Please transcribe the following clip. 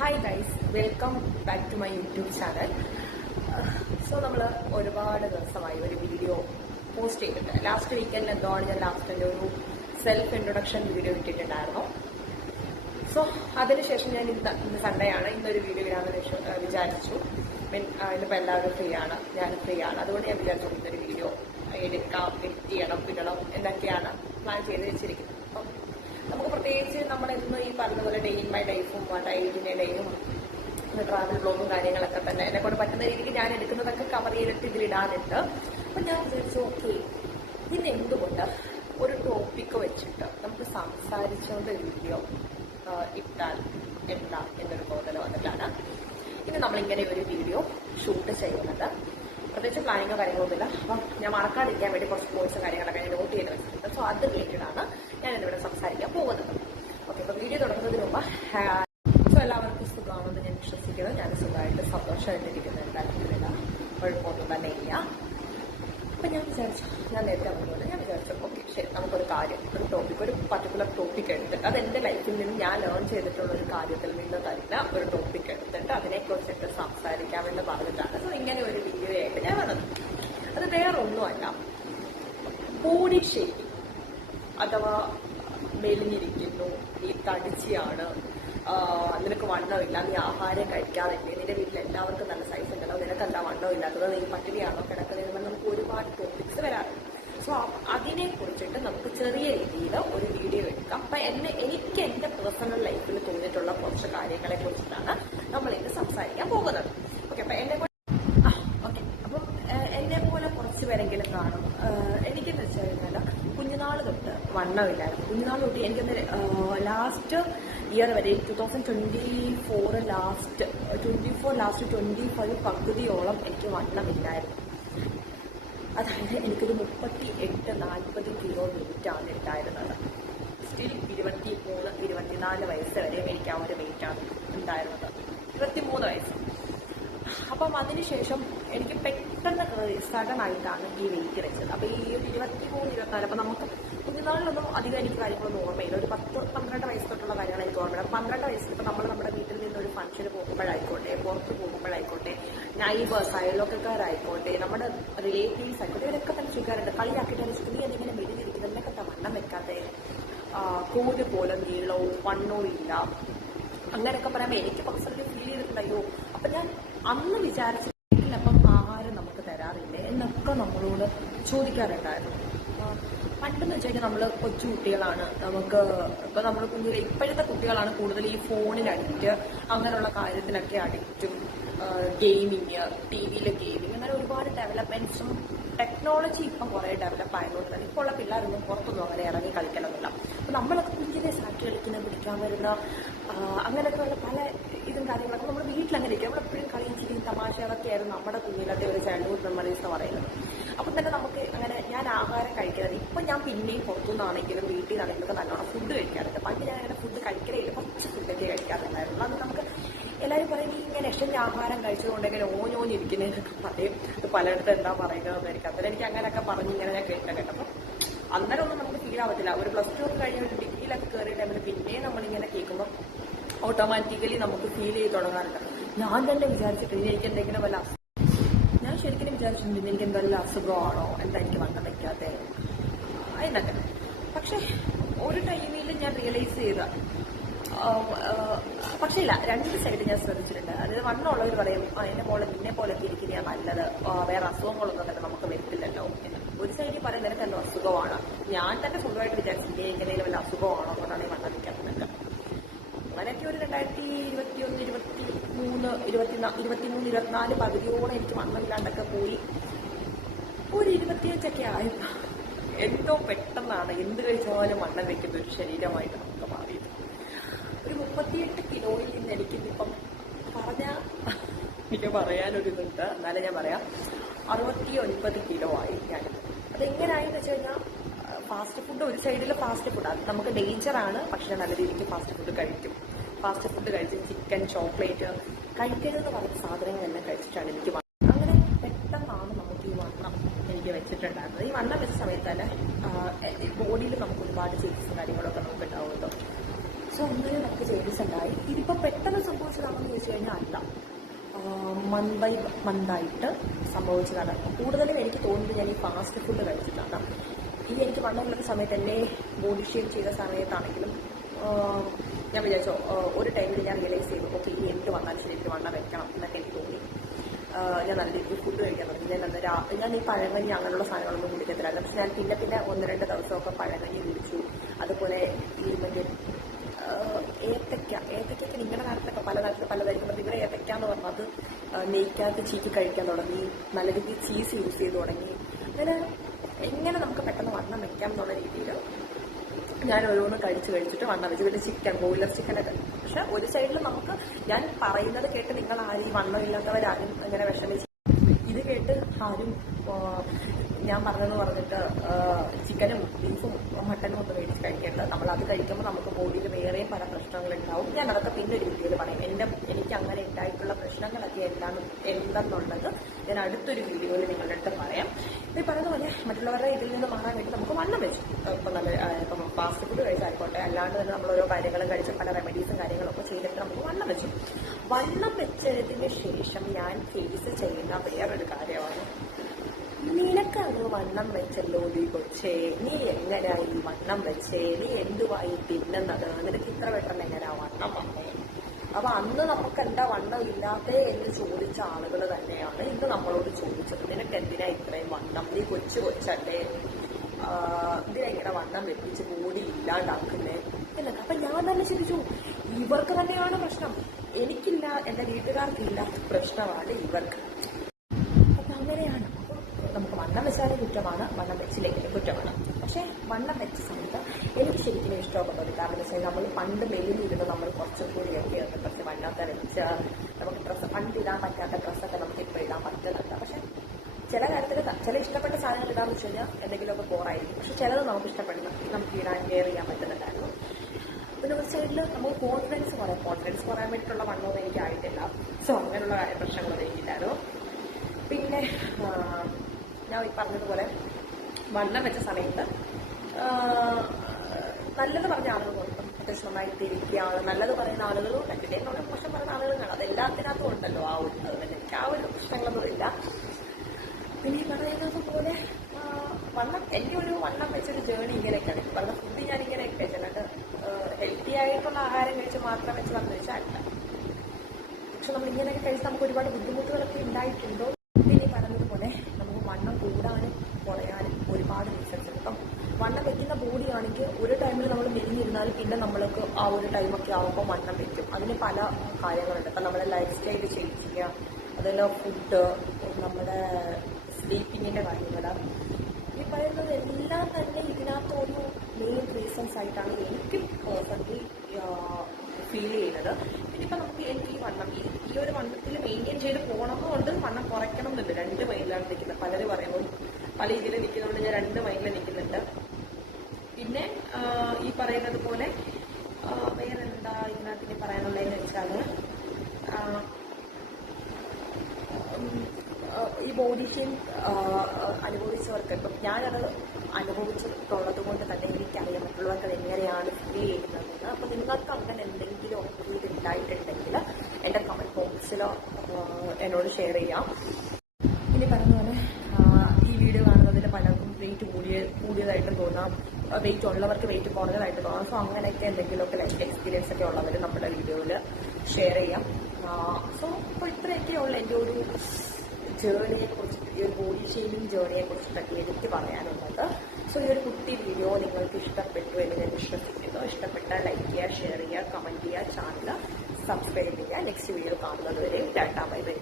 Hi guys, welcome back to my YouTube channel. So നമ്മൾ ഒരുപാട് ദിവസമായി ഒരു വീഡിയോ പോസ്റ്റ് ചെയ്തിട്ടുണ്ട്. ലാസ്റ്റ് വീക്കെൻഡിൽ എന്താണ് ഞാൻ ലാസ്റ്റ് ഒരു സെൽഫ് ഇൻട്രൊഡക്ഷൻ വീഡിയോ ഇട്ടിട്ടുണ്ടായിരുന്നു. സോ അതിനുശേഷം ഞാൻ ഇന്ന് സൺഡേ ആണ്, ഇന്നൊരു വീഡിയോ ഇടാമെന്ന് വിചാരിച്ചു. ഇന്നിപ്പോൾ എല്ലാവരും ഫ്രീ ആണ്, ഞാൻ ഫ്രീ ആണ്. അതുകൊണ്ട് ഞാൻ വിചാരിച്ചു ഇന്നൊരു വീഡിയോ എടുക്കാം, എഡിറ്റ് ചെയ്യണം, ഇടണം എന്നൊക്കെയാണ് പ്ലാൻ ചെയ്ത് വെച്ചിരിക്കുന്നത്. അപ്പം നമുക്ക് പ്രത്യേകിച്ച് നമ്മളെന്നും ഈ പറഞ്ഞതുപോലെ ഡേ ഇൻ മൈ ലൈഫും ഡൈലിൻ്റെ ഡേയും ട്രാവൽ ബ്ലോഗും കാര്യങ്ങളൊക്കെ തന്നെ എന്നെ കൊണ്ട് പറ്റുന്ന രീതിക്ക് ഞാൻ എടുക്കുന്നതൊക്കെ കവർ ചെയ്തിട്ട് ഇതിലിടാനുണ്ട്. അപ്പം ഞാൻ വിചാരിച്ചു ഓക്കെ, ഇന്ന് എന്തുകൊണ്ട് ഒരു ടോപ്പിക്ക് വെച്ചിട്ട് നമുക്ക് സംസാരിച്ചുകൊണ്ട് വീഡിയോ ഇട്ടാൽ എന്താ എന്നൊരു തോന്നൽ വന്നിട്ടാണ് ഇന്ന് നമ്മളിങ്ങനെ ഒരു വീഡിയോ ഷൂട്ട് ചെയ്യുന്നത്. പ്രത്യേകിച്ച് പ്ലാനിങ്ങോ കാര്യങ്ങളൊന്നുമില്ല. അപ്പം ഞാൻ മറക്കാതിരിക്കാൻ വേണ്ടി കുറച്ച് പോയിന്റ്സും കാര്യങ്ങളൊക്കെ ഞാൻ നോട്ട് ചെയ്ത് വെച്ചിട്ടുണ്ട്. സോ അത് റിലേറ്റഡാണ് ഞാൻ ഇന്നിവിടെ സംസാരിക്കാൻ പോകുന്നത്. ഓക്കെ, അപ്പോൾ വീഡിയോ തുടങ്ങുന്നതിന് മുമ്പ് സോ എല്ലാവർക്കും സുഖമാണെന്ന് ഞാൻ വിശ്വസിക്കുന്നത്. ഞാൻ സുഖമായിട്ട് സന്തോഷമായിട്ടിരിക്കുന്ന കാര്യത്തിലില്ല, കുഴപ്പമൊന്നും തന്നെ ഇല്ല. അപ്പം ഞാൻ നേരത്തെ പറഞ്ഞതുപോലെ ഞാൻ വിചാരിച്ചു ഓക്കെ ശരി, നമുക്കൊരു കാര്യം, ഒരു ടോപ്പിക്, ഒരു പർട്ടിക്കുലർ ടോപ്പിക് എടുത്തിട്ട് അത് എൻ്റെ ലൈഫിൽ നിന്ന് ഞാൻ ലേൺ ചെയ്തിട്ടുള്ള ഒരു കാര്യത്തിൽ നിന്ന് തന്നെ ഒരു ടോപ്പിക് എടുത്തിട്ട് അതിനെക്കുറിച്ചിട്ട് സംസാരിക്കാമെന്ന് പറഞ്ഞിട്ടാണ് സോ ഇങ്ങനെ ഒരു വീഡിയോ ആയിട്ട് ഞാൻ വന്നത്. അത് വേറെ ഒന്നുമല്ല, ബോഡി ഷേപ്പിംഗ് അഥവാ മെലിഞ്ഞിരിക്കുന്നു, നീ തടിച്ചിയാണ്, നിനക്ക് വണ്ണമില്ല, നീ ആഹാരം കഴിക്കാതില്ലേ, നിന്റെ വീട്ടിൽ എല്ലാവർക്കും നല്ല സൈസ് ഉണ്ടല്ലോ, നിനക്കെന്താ വണ്ണമില്ലാത്തത്, നീ പട്ടിണിയാണോ കിടക്കുന്നത്, നമുക്ക് ഒരുപാട് ടോപ്പിക്സ് വരാറുണ്ട്. സോ അതിനെക്കുറിച്ചിട്ട് നമുക്ക് ചെറിയ രീതിയിൽ ഒരു വീഡിയോ എടുക്കാം. അപ്പം എനിക്ക് എൻ്റെ പേഴ്സണൽ ലൈഫിൽ തോന്നിയിട്ടുള്ള കുറച്ച് കാര്യങ്ങളെ കുറിച്ചിട്ടാണ് നമ്മൾ ഇന്ന് സംസാരിക്കാൻ പോകുന്നത്. ഓക്കെ, അപ്പം എന്നെ പോലെ കുറച്ച് പേരെങ്കിലും കാണും. എനിക്കെന്ന് വെച്ച് കഴിഞ്ഞാൽ കുഞ്ഞുനാൾ തൊട്ട് വണ്ണമില്ലായിരുന്നു. കുഞ്ഞുനാൾ തൊട്ട് എനിക്കൊന്ന് ലാസ്റ്റ് ഇയർ വരെ 2024 ലാസ്റ്റ് 25 പകുതിയോളം എനിക്ക് വണ്ണമില്ലായിരുന്നു. അതായത് എനിക്കൊരു 38-40 കിലോ വെയിറ്റാണ് ഉണ്ടായിരുന്നത്. സ്റ്റിൽ 23-24 വയസ്സ് വരെ എനിക്ക് ആ ഒരു വെയിറ്റാണ് ഉണ്ടായിരുന്നത്, 23 വയസ്സ്. അപ്പം അതിനുശേഷം എനിക്ക് പെട്ടെന്ന് സഡനായിട്ടാണ് ഈ വെയിറ്റ് വെച്ചത്. അപ്പോൾ ഈ 23-24 അപ്പം നമുക്ക് കുഞ്ഞുനാളിലൊന്നും അധികം എനിക്ക് കാര്യങ്ങളൊന്നും ഓർമ്മയില്ല. ഒരു 10-12 വയസ്സ് തൊട്ടുള്ള കാര്യങ്ങൾ എനിക്ക് ഓർമ്മയില്ല. 12 വയസ്സിൽ ഇപ്പം നമ്മൾ നമ്മുടെ വീട്ടിൽ നിന്ന് ഒരു ഫംഗ്ഷന് പോകുമ്പോഴായിക്കോട്ടെ, പുറത്ത് പോകുമ്പോഴായിക്കോട്ടെ, നൈബേഴ്സ് അയൽവക്കക്കാരായിക്കോട്ടെ, നമ്മുടെ റിലേറ്റീവ്സ് ആയിക്കോട്ടെ, ഇവരൊക്കെ തന്നെ ചോദിക്കാറുണ്ട്, കളിയാക്കിയിട്ടാണ് ചോദിക്കും, നീ എന്തെങ്കിലും മെലിഞ്ഞിരിക്കുന്നത്, എന്നൊക്കെ വണ്ണം വെക്കാതെ, കോല് പോലെ നീളവും വണ്ണവും ഇല്ല, അങ്ങനെയൊക്കെ പറയുമ്പോൾ എനിക്ക് പേഴ്സണലി ഫീൽ ചെയ്തിട്ടുണ്ടല്ലോ. അപ്പം ഞാൻ അന്ന് വിചാരിച്ചിട്ടില്ല, അപ്പം ആഹാരം നമുക്ക് തരാറില്ലേ എന്നൊക്കെ നമ്മളോട് ചോദിക്കാറുണ്ടായിരുന്നു. പണ്ടെന്ന് വെച്ച് കഴിഞ്ഞാൽ നമ്മൾ കൊച്ചു കുട്ടികളാണ്, നമുക്ക് ഇപ്പം നമ്മൾ ഇപ്പോഴത്തെ കുട്ടികളാണ് കൂടുതൽ ഈ ഫോണിന് അഡിക്റ്റ്, അങ്ങനെയുള്ള കാര്യത്തിലൊക്കെ അഡിക്റ്റും, ഗെയിമിങ്, ടി വിയിലെ ഗെയിമിങ്, അങ്ങനെ ഒരുപാട് ഡെവലപ്മെന്റ്സും ടെക്നോളജി ഇപ്പം കുറേ ഡെവലപ്പ് ആയതുകൊണ്ട് തന്നെ ഇപ്പോൾ ഉള്ള പിള്ളേരൊന്നും പുറത്തൊന്നും അങ്ങനെ ഇറങ്ങി കളിക്കണമെന്നില്ല. അപ്പം നമ്മളൊക്കെ കുഞ്ഞിനെ സാറ്റ് കളിക്കുന്ന, പിടിക്കാൻ വരുന്ന, അങ്ങനെയൊക്കെയുള്ള പല ഇതും കാര്യങ്ങളൊക്കെ നമ്മൾ വീട്ടിലങ്ങനെ ഇരിക്കും. നമ്മളെപ്പോഴും കളിയും ചിരിയും തമാശകളൊക്കെ ആയിരുന്നു നമ്മുടെ കുഞ്ഞിലത്തെ ഒരു ചൈൽഡ്ഹുഡ് മെമ്മറീസ് എന്ന് പറയുന്നത്. അപ്പം തന്നെ നമുക്ക് അങ്ങനെ ഞാൻ ആഹാരം കഴിക്കുന്നത് ഇപ്പം ഞാൻ പിന്നെയും പുറത്തുനിന്നാണെങ്കിലും വീട്ടിൽ നിന്നാണെങ്കിലും ഒക്കെ നല്ലോണം ഫുഡ് കഴിക്കാറുണ്ട്. പണ്ട് ഞാൻ അങ്ങനെ ഫുഡ് കഴിക്കലേ ഇല്ല, കുറച്ച് ഫുഡൊക്കെ കഴിക്കാറുണ്ടായിരുന്നു. അത് നമുക്ക് എല്ലാവരും പറയും ഈ ഇങ്ങനെ ഇഷ്ടം ആഹാരം കഴിച്ചതുകൊണ്ടെങ്കിൽ ഓഞ്ഞോഞ്ഞിരിക്കുന്നതിനൊക്കെ പറയും. പലയിടത്തും എന്താ പറയുന്നതെന്ന് എനിക്ക് അങ്ങനെയൊക്കെ പറഞ്ഞ് ഇങ്ങനെ ഞാൻ കേട്ടപ്പോൾ അന്നേരം ഒന്നും നമുക്ക് ഫീൽ ആവത്തില്ല. ഒരു +2 ഒക്കെ കഴിഞ്ഞ ഒരു ഡിഗ്രിയിലൊക്കെ കയറിയ ടൈമിൽ പിന്നെയും നമ്മളിങ്ങനെ കേൾക്കുമ്പോൾ ഓട്ടോമാറ്റിക്കലി നമുക്ക് ഫീൽ ചെയ്ത് തുടങ്ങാറുണ്ട്. ഞാൻ തന്നെ വിചാരിച്ചിട്ട് ഇനി എനിക്ക് എന്തെങ്കിലും വല്ല ഞാൻ ശരിക്കും വിചാരിച്ചിട്ടുണ്ട് എനിക്ക് എന്തെങ്കിലും അസുഖമാണോ, എന്താ എനിക്ക് വണ്ണം വയ്ക്കാതെ എന്നൊക്കെ. പക്ഷെ ഒരു ടൈമിൽ ഞാൻ റിയലൈസ് ചെയ്ത പക്ഷേ ഇല്ല, രണ്ട് സൈഡ് ഞാൻ ശ്രദ്ധിച്ചിട്ടുണ്ട്. അതായത് വണ്ണമുള്ളവർ പറയും നിന്നെ പോലൊക്കെ ഇരിക്കുന്ന നല്ലത്, വേറെ അസുഖങ്ങളൊന്നും തന്നെ നമുക്ക് വരത്തില്ലല്ലോ എന്ന്. ഒരു സൈഡിൽ പറയും നിനക്ക് എന്തോ അസുഖമാണ്. ഞാൻ തന്നെ സ്വന്തമായിട്ട് വിചാരിച്ചില്ലേ എന്തെങ്കിലും വല്ല അസുഖമാണോ അതുകൊണ്ടാണ് ഈ വണ്ണം വയ്ക്കാത്തതൊക്കെ. അങ്ങനെയൊക്കെ ഒരു 2021, 23, 24 പകുതിയോടെ എനിക്ക് വണ്ണമില്ലാണ്ടൊക്കെ പോയി. ഒരു 25 ആയപ്പോൾ എന്തോ പെട്ടെന്നാണ് എന്ത് കഴിച്ചാലും വണ്ണം വയ്ക്കുന്ന ഒരു ശരീരമായിട്ട് നമുക്ക് മാറിയത്. ഒരു 38 കിലോയിൽ നിന്ന് എനിക്കിപ്പം എനിക്ക് പറയാനൊരിതുണ്ട്, എന്നാലും ഞാൻ പറയാം, 69 കിലോ ആയി ഞാൻ. അതെങ്ങനെയായെന്ന് വെച്ച് കഴിഞ്ഞാൽ ഫാസ്റ്റ് ഫുഡ് ഒരു സൈഡിൽ ഫാസ്റ്റ് ഫുഡ് അത് നമുക്ക് ഡേഞ്ചറാണ്. പക്ഷെ നല്ല രീതിക്ക് ഫാസ്റ്റ് ഫുഡ് കഴിക്കും. ഫാസ്റ്റ് ഫുഡ് കഴിച്ച് ചിക്കൻ, ചോക്ലേറ്റ് കഴിക്കരുതെന്ന് പറഞ്ഞ സാധനങ്ങളെല്ലാം കഴിച്ചിട്ടാണ് എനിക്ക് അങ്ങനെ പെട്ടെന്നാണ് നമുക്ക് ഈ വണ്ണം എനിക്ക് വെച്ചിട്ടുണ്ടായിരുന്നത്. ഈ വണ്ണം വെച്ച സമയത്തല്ല ബോഡിയിൽ നമുക്ക് ഒരുപാട് ചേഞ്ചസും കാര്യങ്ങളൊക്കെ നമുക്ക് ഉണ്ടാവുമല്ലോ. സോ അങ്ങനെ നമുക്ക് ചേഞ്ചസ് ഉണ്ടായി. ഇതിപ്പോൾ പെട്ടെന്ന് സംഭവിച്ചതാണ്, കഴിഞ്ഞാൽ അല്ല, മന്ത് ബൈ മന്തായിട്ട് സംഭവിച്ചതാണ്. കൂടുതലും എനിക്ക് തോന്നുന്നത് ഞാൻ ഈ ഫാസ്റ്റ് ഫുഡ് കഴിച്ചിട്ടാണ്. ഈ എനിക്ക് വണ്ണമുള്ള സമയത്ത് എന്നെ ബോഡി ഷേപ്പ് ചെയ്ത സമയത്താണെങ്കിലും ഞാൻ വിചാരിച്ചോ ഒരു ടൈമിൽ ഞാൻ റിയലൈസ് ചെയ്തു, ഓക്കെ ഇനി എന്ത് വന്നാലും ശരി എനിക്ക് വണ്ണം വെക്കണം എന്നൊക്കെ എനിക്ക് തോന്നി. ഞാൻ നല്ല രീതിയിൽ ഫുഡ് കഴിക്കാൻ തുടങ്ങി. ഞാൻ ഈ പഴങ്കഞ്ഞി അങ്ങനെയുള്ള സാധനങ്ങളൊന്നും കുടിക്കത്തില്ലായിരുന്നു. പക്ഷെ ഞാൻ പിന്നെ 1-2 ദിവസമൊക്കെ പഴങ്കഞ്ഞി കുടിച്ചു. അതുപോലെ ഈ മറ്റേ ഏത്തയ്ക്കൊക്കെ നിങ്ങളുടെ നാട്ടിലൊക്കെ പല നാട്ടിൽ പലതായിരിക്കും. ഇവിടെ ഏത്തയ്ക്ക എന്ന് പറഞ്ഞാൽ അത് നെയ്ക്കകത്ത് ചീക്കി കഴിക്കാൻ തുടങ്ങി. നല്ല രീതിയിൽ ചീസ് യൂസ് ചെയ്ത് തുടങ്ങി. അങ്ങനെ എങ്ങനെ നമുക്ക് പെട്ടെന്ന് വണ്ണം വെക്കാം എന്നുള്ള രീതിയിൽ ഞാൻ ഓരോന്ന് കഴിച്ചിട്ട് വണ്ണം വെച്ച്. പിന്നെ ചിക്കൻ, ബോയിലർ ചിക്കനൊക്കെ. പക്ഷെ ഒരു സൈഡിൽ നമുക്ക് ഞാൻ പറയുന്നത് കേട്ട് നിങ്ങൾ ആരും വണ്ണമില്ലാത്തവരാരും അങ്ങനെ വിഷമിച്ച് ഇത് കേട്ട് ആരും ഞാൻ പറഞ്ഞിട്ട് ചിക്കനും ബീഫും മട്ടനും ഒന്നും മേടിച്ച് കഴിക്കേണ്ടത്. നമ്മളത് കഴിക്കുമ്പോൾ നമുക്ക് ബോഡിയിൽ വേറെയും പല പ്രശ്നങ്ങളുണ്ടാവും. ഞാൻ അതൊക്കെ പിന്നെ ഒരു വീഡിയോയിൽ പറയാം. എനിക്ക് അങ്ങനെ ഉണ്ടായിട്ടുള്ള പ്രശ്നങ്ങളൊക്കെ എന്തെന്നുള്ളത് ഞാൻ അടുത്തൊരു വീഡിയോയിൽ നിങ്ങളുടെ അടുത്ത് പറയാം. ഇത് പറയുന്ന പോലെ മറ്റുള്ളവരുടെ ഇതിൽ നിന്ന് മാറാൻ വേണ്ടി നമുക്ക് വണ്ണം വെച്ചു. ഇപ്പം ഫാസ്റ്റ് ഫുഡ് കഴിച്ചായിക്കോട്ടെ, അല്ലാണ്ട് തന്നെ നമ്മൾ ഓരോ കാര്യങ്ങളും കഴിച്ച് പല റെമഡീസും കാര്യങ്ങളൊക്കെ ചെയ്തിട്ട് നമുക്ക് വണ്ണം വെച്ചു. വണ്ണം വെച്ചതിന് ശേഷം ഞാൻ ഫേസ് ചെയ്യുന്ന വേറൊരു കാര്യമാണ്, നിനക്കങ്ങ് വണ്ണം വെച്ചല്ലോ നീ കൊച്ചേ, നീ എങ്ങനെയാ ഈ വണ്ണം വെച്ചേ, നീ എന്തുവായി തിന്നുന്നത്, നിനക്ക് ഇത്ര പെട്ടെന്ന് എങ്ങനെയാ വണ്ണം വന്നേ. അപ്പൊ അന്ന് നമുക്ക് എന്താ വണ്ണം ഇല്ലാത്തേ എന്ന് ചോദിച്ച ആളുകൾ തന്നെയാണ് ഇന്ന് നമ്മളോട് ചോദിച്ചത്, നിനക്ക് എന്തിനാ ഇത്രയും വണ്ണം, നീ കൊച്ചല്ലേ, ഇതിനെങ്ങനെ വണ്ണം വെപ്പിച്ച് ബോഡി ഇല്ലാണ്ടാക്കുന്നേ എന്നൊക്കെ. അപ്പൊ ഞാൻ തന്നെ ചിന്തിച്ചു, ഇവർക്ക് തന്നെയാണ് പ്രശ്നം, എനിക്കില്ല, എന്റെ വീട്ടുകാർക്കില്ലാത്ത പ്രശ്നമാണ് ഇവർക്ക്. അപ്പൊ അങ്ങനെയാണ്. നമുക്ക് വണ്ണം വെച്ചാലും കുറ്റമാണ്, വണ്ണം വെച്ചില്ലെങ്കിലും കുറ്റമാണ്. പക്ഷേ വണ്ണം വെച്ച സമയത്ത് എനിക്ക് ശരിക്കും ഇഷ്ടമൊക്കെ ഒരു കാരണം വെച്ചാൽ നമ്മൾ പണ്ട് മെലിഞ്ഞിരുന്ന് നമ്മൾ കുറച്ചും കൂടിയൊക്കെ കുറച്ച് വണ്ണത്തെ വെച്ച് നമുക്ക് ഡ്രസ്സ് പണ്ട് ഇടാൻ പറ്റാത്ത ഡ്രസ്സൊക്കെ നമുക്ക് ഇപ്പോൾ ഇടാൻ പറ്റുന്നുണ്ട്. പക്ഷെ ചില കാര്യത്തിൽ ചില ഇഷ്ടപ്പെട്ട സാധനങ്ങൾ ഇടാന്ന് വെച്ച് കഴിഞ്ഞാൽ എന്തെങ്കിലുമൊക്കെ ബോറായിരിക്കും. പക്ഷെ ചിലത് നമുക്ക് ഇഷ്ടപ്പെടുന്ന നമുക്ക് ഇടാൻ കെയർ ചെയ്യാൻ പറ്റുന്നുണ്ടായിരുന്നു. പിന്നെ ഒരു സൈഡിൽ നമുക്ക് കോൺഫിഡൻസ് കുറയാൻ വേണ്ടിയിട്ടുള്ള വണ്ണമൊന്നും എനിക്ക് ആയിട്ടില്ല. സോ അങ്ങനെയുള്ള പ്രശ്നങ്ങളൊന്നും എനിക്കില്ലായിരുന്നു. പിന്നെ ഞാൻ ഈ പറഞ്ഞതുപോലെ വണ്ണം വെച്ച സമയത്ത് നല്ലത് പറഞ്ഞ ആളുകളുണ്ട്, അത്യാവശ്യം നന്നായിട്ട് ഇരിക്കുകയാണ്, നല്ലത് പറയുന്ന ആളുകളും ഉണ്ട്, പിന്നെ എന്നോട് മോശം പറയുന്ന ആളുകളും കാണാം. അതെല്ലാത്തിനകത്തും ഉണ്ടല്ലോ ആ ഒരു അതുകൊണ്ട് എനിക്ക് ആ ഒരു പ്രശ്നങ്ങളൊന്നും ഇല്ല. പിന്നെ ഈ പറയുന്നത് പോലെ എൻ്റെ ഒരു വണ്ണം വെച്ചൊരു ജേണി ഇങ്ങനെയൊക്കെയാണ്. ഈ പറഞ്ഞ ഫുഡ് ഞാൻ ഇങ്ങനെയൊക്കെ വെച്ചിട്ട് ഹെൽത്തി ആയിട്ടുള്ള ആഹാരം കഴിച്ച് മാത്രം വെച്ച് വന്നു വെച്ചാൽ അല്ല. പക്ഷെ നമ്മൾ ഇങ്ങനെയൊക്കെ കഴിച്ച് നമുക്ക് ഒരുപാട് ബുദ്ധിമുട്ടുകളൊക്കെ ഉണ്ടായിട്ടുണ്ടോ. പിന്നെ ഈ പറഞ്ഞതുപോലെ നമുക്ക് വണ്ണം കൂടാനും കുറയാനും ഒരുപാട് റീസൺസ് ഉണ്ട്. ഇപ്പം വണ്ണം വെക്കുന്ന ബോഡിയാണെങ്കിൽ ഒരു ടൈമിൽ നമ്മൾ മെലിഞ്ഞിരുന്നാൽ പിന്നെ നമ്മൾക്ക് ആ ഒരു ടൈമൊക്കെ ആകുമ്പോൾ വണ്ണം വെക്കും. അതിന് പല കാര്യങ്ങളുണ്ട്. ഇപ്പം നമ്മുടെ ലൈഫ് സ്റ്റൈൽ ചേഞ്ച് ചെയ്യുക, അതെല്ലാം ഫുഡ്, നമ്മുടെ സ്ലീപ്പിങ്ങിൻ്റെ കാര്യങ്ങൾ, ഈ പറയുന്നത് എല്ലാം തന്നെ ഇതിനകത്തൊരു മെയിൻ റീസൺസ് ആയിട്ടാണ് എനിക്ക് പേഴ്സണലി ഫീൽ ചെയ്യുന്നത്. പിന്നെ ഇപ്പം എനിക്ക് ഈ വണ്ണം ഈ ഒരു വണ്ണത്തിൽ മെയിൻറ്റെയിൻ ചെയ്ത് പോകണമെന്നുണ്ട്, വണ്ണം കുറയ്ക്കണം എന്നുണ്ട്. 2 മൈലിലാണ് നിൽക്കുന്നത്. പലരും പറയുമ്പോൾ പല ഇതിൽ നിൽക്കുന്നതുകൊണ്ട് ഞാൻ 2 മൈലിൽ നിൽക്കുന്നുണ്ട്. പിന്നെ ഈ പറയുന്നത് പോലെ വേറെന്താ ഇതിനകത്ത് പറയാനുള്ളതെന്ന് വെച്ചാൽ ഈ ബോഡി ഷേം അനുഭവിച്ചവർക്ക്, ഇപ്പം ഞാനത് അനുഭവിച്ചിട്ടുള്ളത് കൊണ്ട് തന്നെ എനിക്കറിയാം മറ്റുള്ളവർക്ക് അത് എങ്ങനെയാണ് ഫീൽ ചെയ്യുന്നതെന്ന്. അപ്പം നിങ്ങൾക്ക് അങ്ങനെ എന്തെങ്കിലും ഇത് ഉണ്ടായിട്ടുണ്ടെങ്കിൽ എൻ്റെ കമൻറ്റ് ബോക്സിലോ എന്നോട് ഷെയർ ചെയ്യാം. ഇനി പറഞ്ഞ പോലെ ഈ വീഡിയോ കാണുന്നതിന് പലർക്കും വെയിറ്റ് കൂടിയതായിട്ട് തോന്നാം, വെയിറ്റ് ഉള്ളവർക്ക് വെയിറ്റ് കുറഞ്ഞതായിട്ട് തോന്നാം. സോ അങ്ങനെയൊക്കെ എന്തെങ്കിലുമൊക്കെ ലൈഫ് എക്സ്പീരിയൻസ് ഒക്കെ ഉള്ളവർ നമ്മുടെ വീഡിയോയിൽ ഷെയർ ചെയ്യാം. സോ അപ്പോൾ ഇത്രയൊക്കെയുള്ള എൻ്റെ ഒരു ജേണിയെക്കുറിച്ചിട്ട്, ഈ ഒരു ബോഡി ഷേമിങ് ജേണിയെക്കുറിച്ചിട്ടൊക്കെ എനിക്ക് പറയാനുള്ളത്. സോ ഈ ഒരു കുട്ടി വീഡിയോ നിങ്ങൾക്ക് ഇഷ്ടപ്പെട്ടു എന്ന് ഞാൻ വിശ്വസിക്കുന്നു. ഇഷ്ടപ്പെട്ടാൽ ലൈക്ക് ചെയ്യുക, ഷെയർ ചെയ്യുക, കമൻറ്റ് ചെയ്യുക, ചാനൽ സബ്സ്ക്രൈബ് ചെയ്യുക. നെക്സ്റ്റ് വീഡിയോ കാണുന്നത് വരെ ടാറ്റാ ബൈ ബൈ.